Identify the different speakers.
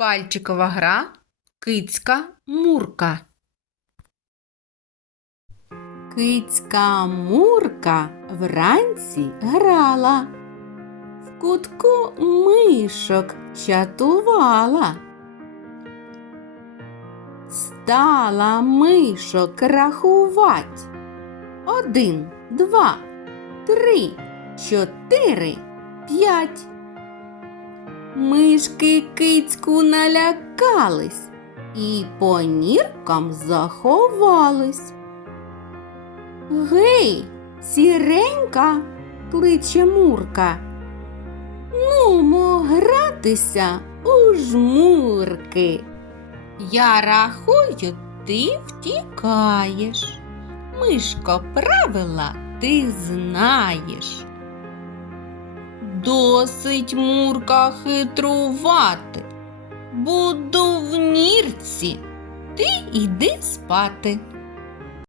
Speaker 1: Пальчикова гра Кицька Мурка. Кицька Мурка вранці грала, в кутку мишок чатувала. Стала мишок рахувать. Один, два, три, чотири, п'ять. Мишки кицьку налякались і по ніркам заховались. Гей, сіренька, кличе Мурка. Нумо гратися у жмурки. Я рахую, ти втікаєш. Мишко, правила ти знаєш. Досить Мурка хитрувати. Буду в нірці, ти йди спати.